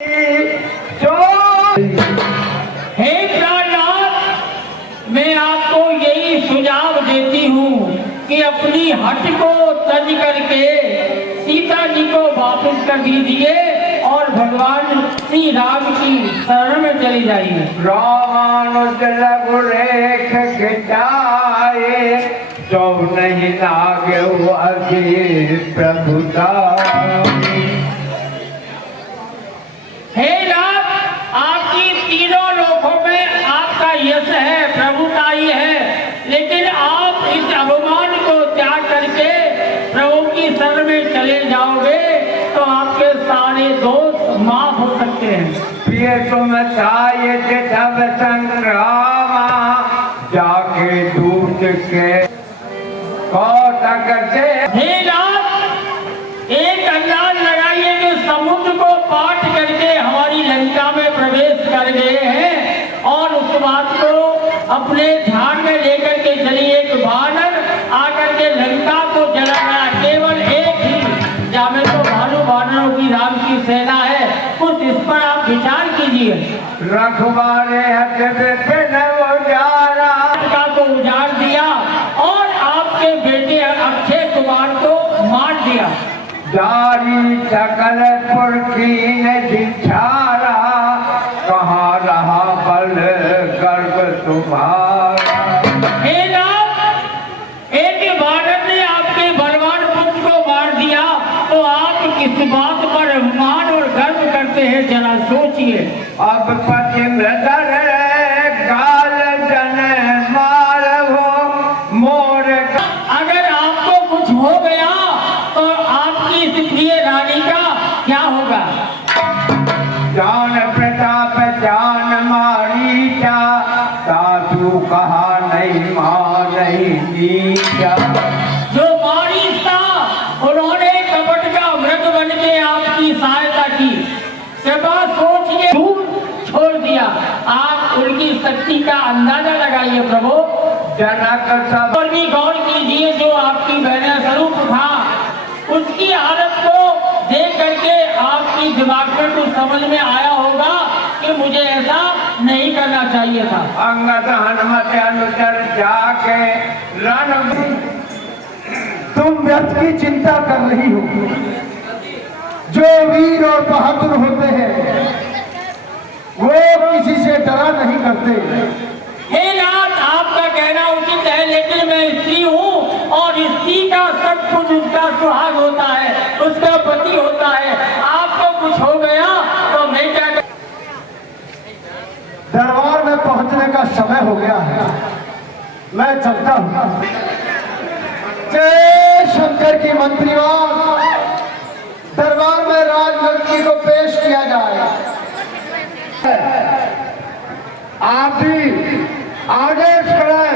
हे प्राणनाथ, मैं आपको यही सुझाव देती हूँ कि अपनी हट को तज करके सीता जी को वापस कर दीजिए और भगवान श्री राम की शरण में चली जाइए। रामानुज लघु रेख खिंचाए तो नहीं लागे अभी प्रभुता। हे नाथ, आपकी तीनों लोकों में आपका यश है, प्रभुताई है, लेकिन आप इस अभिमान को त्याग करके प्रभु की शरण में चले जाओगे तो आपके सारे दोष माफ हो सकते हैं। प्रिय तुम चाहे तब संग्रामा जाके दूत के कौतक से। हे नाथ, एक अंदाज लगाइए कि समुद्र को पाट करके हमारी लंका में प्रवेश कर गए हैं और उस बात को अपने ध्यान में लेकर के चलिए। एक वानर आकर के लंका को जला गया, केवल एक ही, जहाँ में तो भालू वानरों की राम की सेना है। कुछ इस पर आप विचार कीजिए। रखवारे को उजाड़ दिया और आपके बेटे अक्षय कुमार को मार दिया। जारी सकल पुरखीन दिछारा, कहाँ रहा बल गर्व तुम्हारा। हे नाथ, एक वानर ने आपके बलवान पुत्र को मार दिया तो आप किस बात पर अभिमान और गर्व करते हैं, जरा सोचिए। अब पति मृदर काल जन मारहो मोर। अगर आपको कुछ हो गया तो आपकी इस प्रिय रानी का क्या होगा? जान प्रताप जान मारी क्या, सासू कहा नहीं मां नहीं नीचा। जो बारिश था उन्होंने कपट का व्रत बन के आपकी सहायता की, कृपा सोचिए छोड़ दिया। आप उनकी शक्ति का अंदाजा लगाइए प्रभु। जनक सब और भी गौर कीजिए, जो आपकी बहन स्वरूप था उसकी हालत को देख करके आपकी दिमाग में कुछ समझ में आया होगा कि मुझे ऐसा नहीं करना चाहिए था। अंगद हनुमत अनुचर जाके रण। तुम व्यर्थ की चिंता कर रही हो। जो वीर और बहादुर होते हैं वो किसी से डरा नहीं करते। हे नाथ, आपका कहना उचित है, लेकिन मैं स्त्री हूँ और स्त्री का सब कुछ उसका सुहाग होता है, उसका पति होता है। आपको कुछ हो गया तो मैं क्या कर... दरबार में पहुंचने का समय हो गया है, मैं चलता हूँ। जय शंकर की मंत्रीवान, दरबार में राजलक्ष्मी को पेश किया जाए। आप भी आदेश करें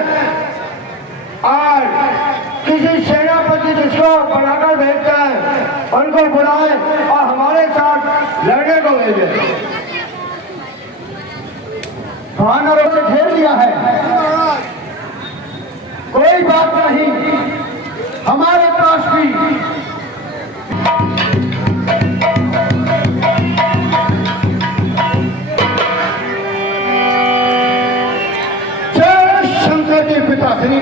और किसी सेनापति जिसको बनाकर भेजते हैं उनको बुलाएं और हमारे साथ लड़ने को भेजें। वानरों से घेर लिया है, कोई बात नहीं, हमारे पास भी जय शंकर की पिताश्री,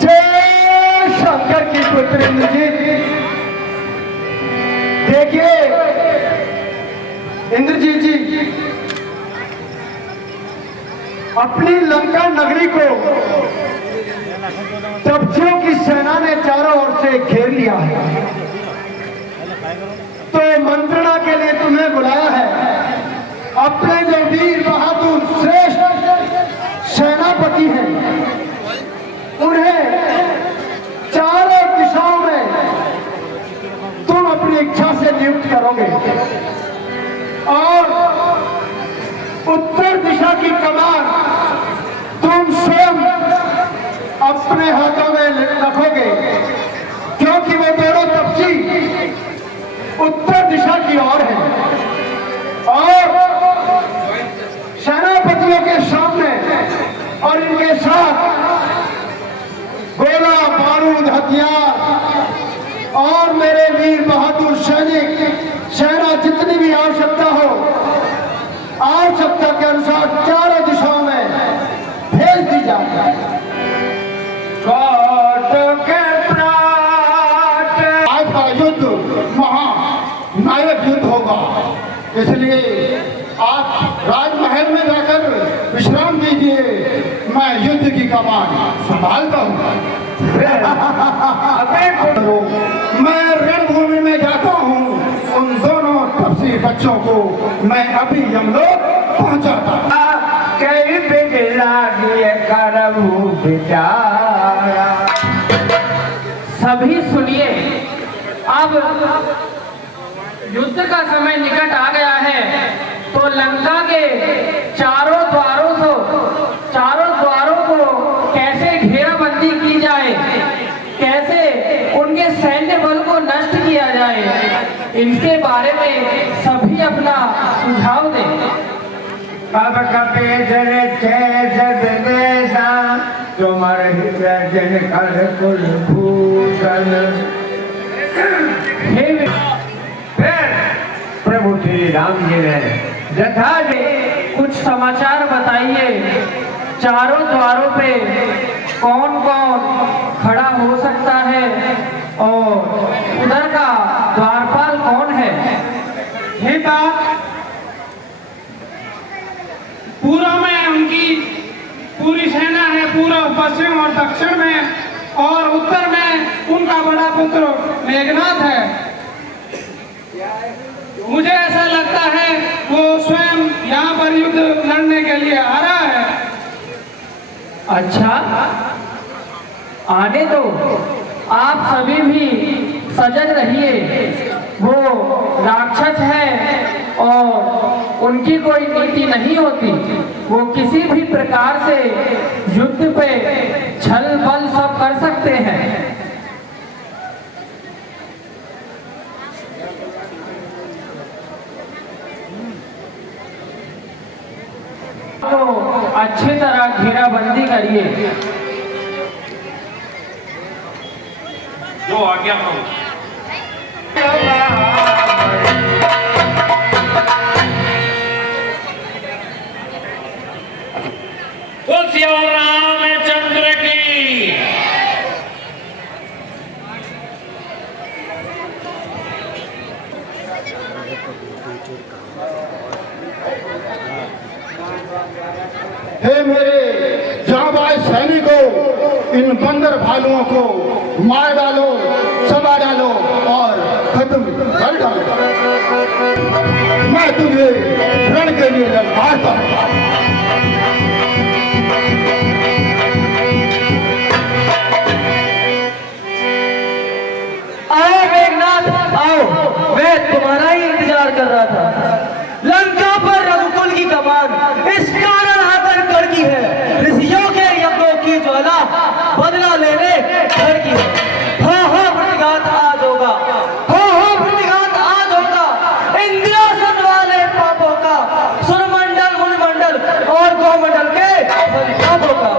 जय शंकर की पुत्री जी। देखिए इंद्रजीत जी, अपनी लंका नगरी को तपस्वियों की सेना ने चारों ओर से घेर लिया है, तो मंत्रणा के लिए तुम्हें बुलाया है। अपने जो वीर बहादुर श्रेष्ठ सेनापति हैं उन्हें चारों दिशाओं में तुम अपनी इच्छा से नियुक्त करोगे और उत्तर दिशा की कमान तुम स्वयं अपने हाथों में रखोगे, क्योंकि वो दोनों तपस्वी उत्तर दिशा की ओर है और सेनापतियों के सामने और इनके साथ गोला बारूद हथियार और मेरे वीर बहादुर सैनिक सेना जितनी भी आवश्यकता हो इसलिए आप राजमहल में जाकर विश्राम कीजिए, मैं युद्ध की कमान संभालता हूँ। मैं रणभूमि में जाता हूँ, उन दोनों तपसी बच्चों को मैं अभी यमलोक पहुँचाता हूँ। कई बिगड़ा दिए करबू बेचारा। सभी सुनिए, अब युद्ध का समय निकट आ गया है, तो लंका के चारों द्वारों को कैसे घेराबंदी की जाए, कैसे उनके सैन्य बल को नष्ट किया जाए, इनके बारे में सभी अपना सुझाव दें। अब कपे जरे देसा तुम्हार हृदय जन कर कुल भूषण। फिर प्रभु श्री राम जी ने जथा दे कुछ समाचार बताइए, चारों द्वारों पे कौन कौन खड़ा हो सकता है और उधर का द्वारपाल कौन है? हे तात, पूर्व में उनकी पूरी सेना है, पूर्व पश्चिम और दक्षिण में, और उत्तर में उनका बड़ा पुत्र मेघनाथ है। मुझे ऐसा लगता है वो स्वयं यहाँ पर युद्ध लड़ने के लिए आ रहा है। अच्छा, आने दो, आप सभी भी सजग रहिए। वो राक्षस है और उनकी कोई नीति नहीं होती, वो किसी भी प्रकार से युद्ध पे छल बल सब कर सकते हैं। तो अच्छी तरह घेराबंदी करिए। जो आज्ञा प्रभु। रामचंद्र की हे मेरे जांबाज सैनिकों, इन बंदर भालुओं को मार डालो, चबा डालो और खत्म कर डालो। मैं तुझे रण के लिए ललकारता हूँ। आओ मेघनाथ, आओ, मैं तुम्हारा ही इंतजार कर रहा था। लंका पर रघुकुल की कमान इस कारण आकर कड़की है, ऋषियों के यज्ञों की ज्वाला बदला लेने खड़की है। हाँ हाँ, प्रतिघात आज होगा, हाँ हाँ, प्रतिघात आज होगा। इंद्रासन वाले पापों का सुरमंडल, मुनिमंडल और गौमंडल के संतापों का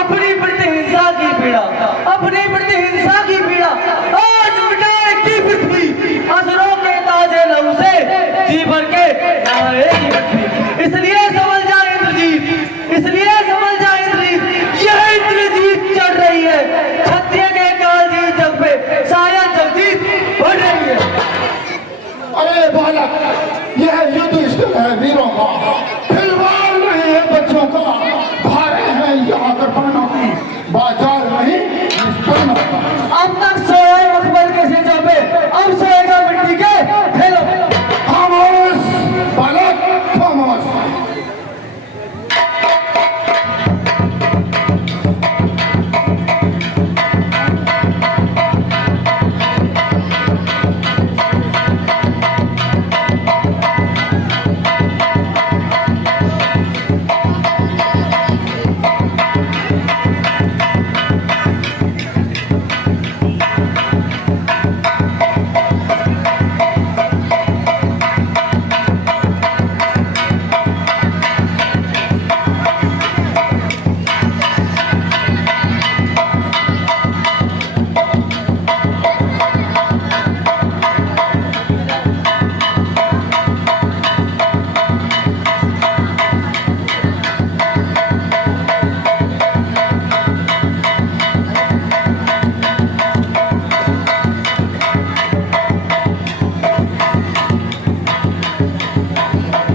अपनी प्रतिहिंसा की पीड़ा, अपनी प्रतिहिंसा की पीड़ा आज मिटाएगी पृथ्वी। असुरों के ताजे लहू से जी भर के नहाएगी पृथ्वी। इसलिए समझ जा इंद्रजीत, इसलिए समझ जा इंद्रजीत, यह इंद्रजीत चढ़ रही है। क्षत्रिय के कालजीत जग पे शायद जगजीत बढ़ रही है। अरे बालक, यह युद्ध स्थल है वीरों का, खिलवाड़ नहीं है बच्चों का। भारे हैं यहाँ कृपाणों की, बाजार नहीं निष्ठुरों का। अब तक सोए मखमल के सिंचों पे, अब सोएगा मिट्टी के ठेलों पे। खामोश बालक, खामोश।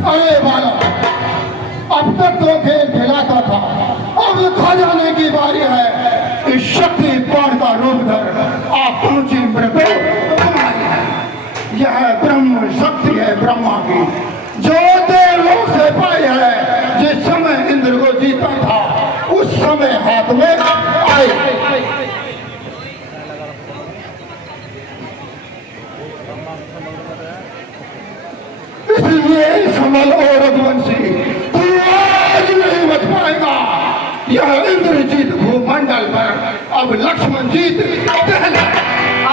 अरे बाला, अब तक तो खेल खिलाता था, अब खा जाने की बारी है। इस शक्ति पान का रूप धर आप पहुंची मृत्यु तुम्हारी है। यह ब्रह्म शक्ति है ब्रह्मा की, जो देवों से पाई है। जिस समय इंद्र को जीता था उस समय हाथ में आई। इसलिए समल और रघुवंशी तू आज नहीं बच पाएगा। यह इंद्रजीत भूमंडल पर अब लक्ष्मण जीत कहला।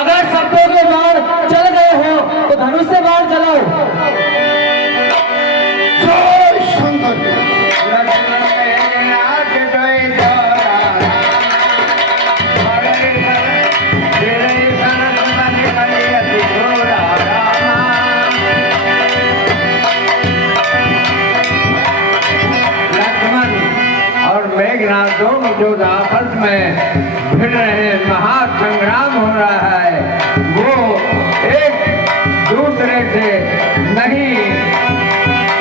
अगर शब्दों के बाण चल गए हो तो धनुष से बाण चलाओ। जय शंकर। मेघनाथ दोनों जो आपस में भिड़ रहे हैं, महासंग्राम हो रहा है, वो एक दूसरे से नहीं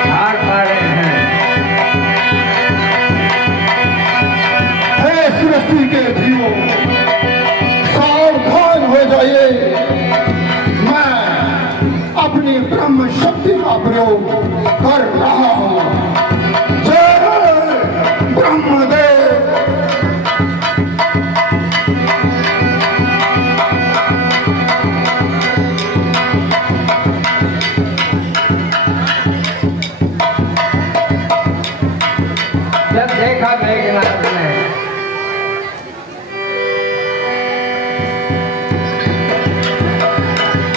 हार पा रहे हैं। हे सृष्टि के जीवों, सावधान हो जाइए। मैं अपनी ब्रह्म शक्ति का प्रयोग कर रहा हूँ। ब्रह्मदेव। जब देखा मेघनाथ ने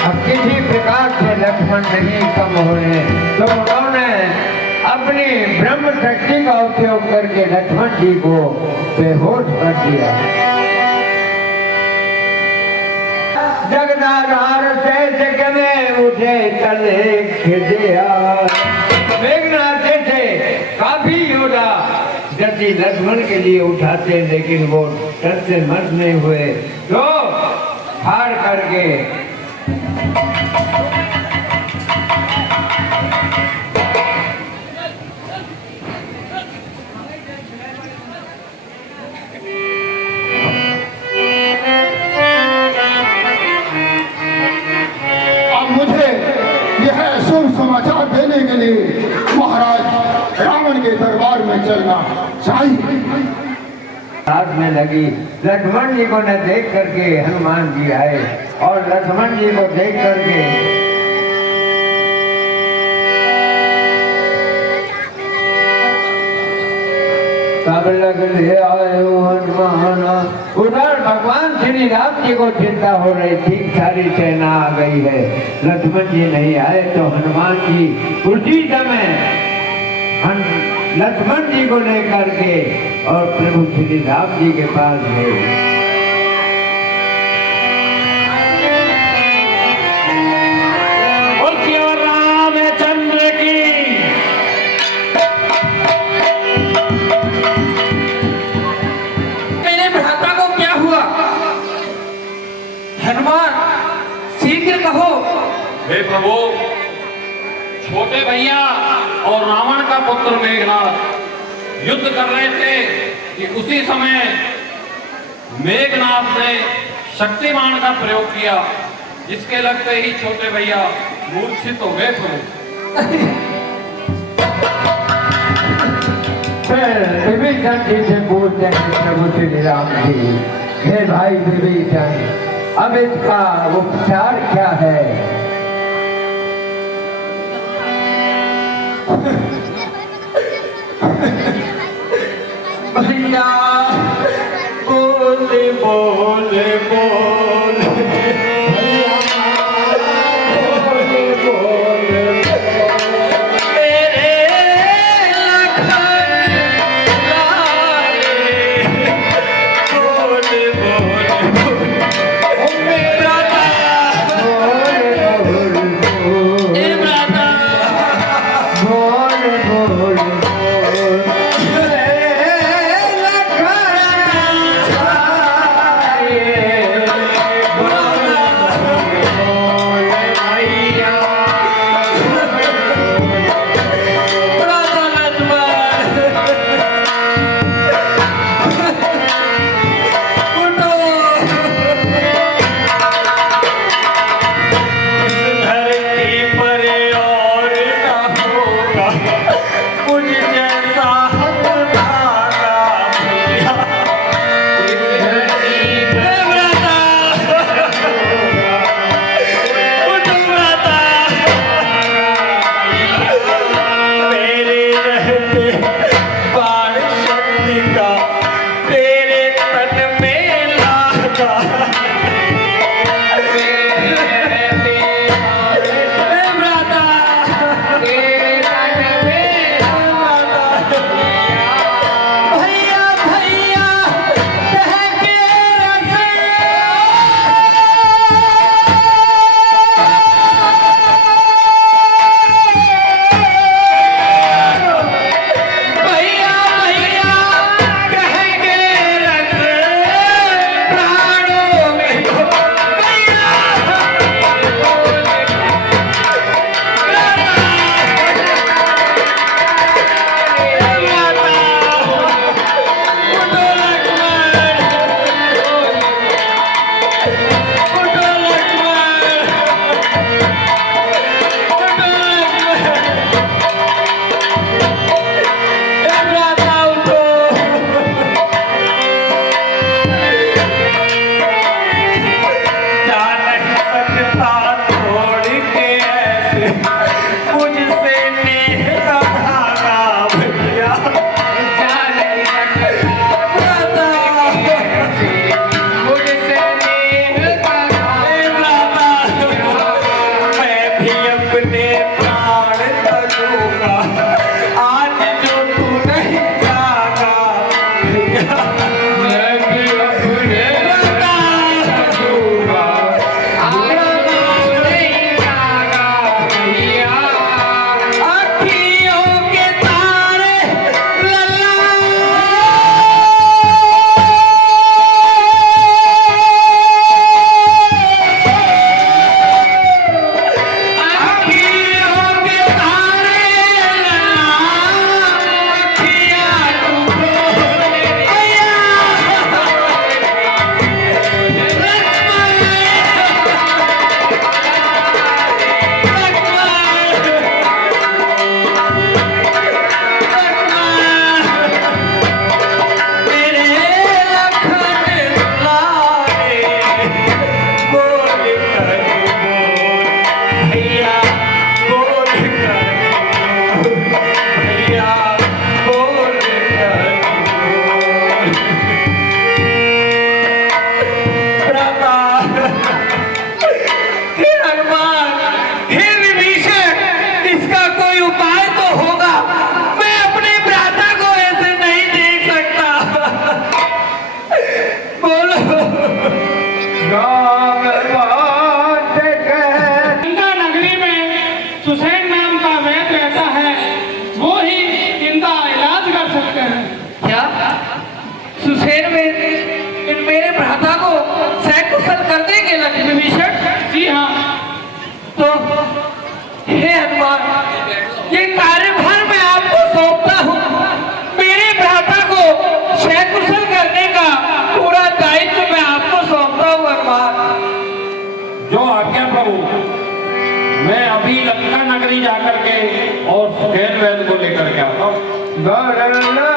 अब किसी प्रकार से लक्ष्मण नहीं कम हो रहे, तो उन्होंने अपनी ब्रह्म शक्ति का उपयोग करके लक्ष्मण जी को बेहोश कर दिया। जगदाधार से जगने मुझे चले खिदिया। मेघनाथ जैसे काफी योद्धा जति लक्ष्मण के लिए उठाते, लेकिन वो डर से मर नहीं हुए, तो हार करके समाचार देने के लिए महाराज रावण के दरबार में चलना चाहिए। हाथ में लगी। लक्ष्मण जी को न देख करके हनुमान जी आए और लक्ष्मण जी को देख करके तब लग ले आयो हनुमान। उधर भगवान श्री राम जी को चिंता हो रही थी, सारी सेना आ गई है, लक्ष्मण जी नहीं आए, तो हनुमान जी उसी समय लक्ष्मण जी को लेकर के और प्रभु श्री राम जी के पास गए। हनुमान शीघ्र कहो। हे प्रभु, छोटे भैया और रावण का पुत्र मेघनाथ युद्ध कर रहे थे कि उसी समय मेघनाथ ने शक्तिमान का प्रयोग किया, जिसके लगते ही छोटे भैया मूर्छित हो गए। विभीषण जी से पूछते हैं प्रभु श्री राम जी, हे भाई विभीषण, अब इसका उपचार क्या है? भैया बोले बोले बोले अभी लंका नगरी जाकर के और सुखेन वैद को लेकर के आता हूँ। गौरंगा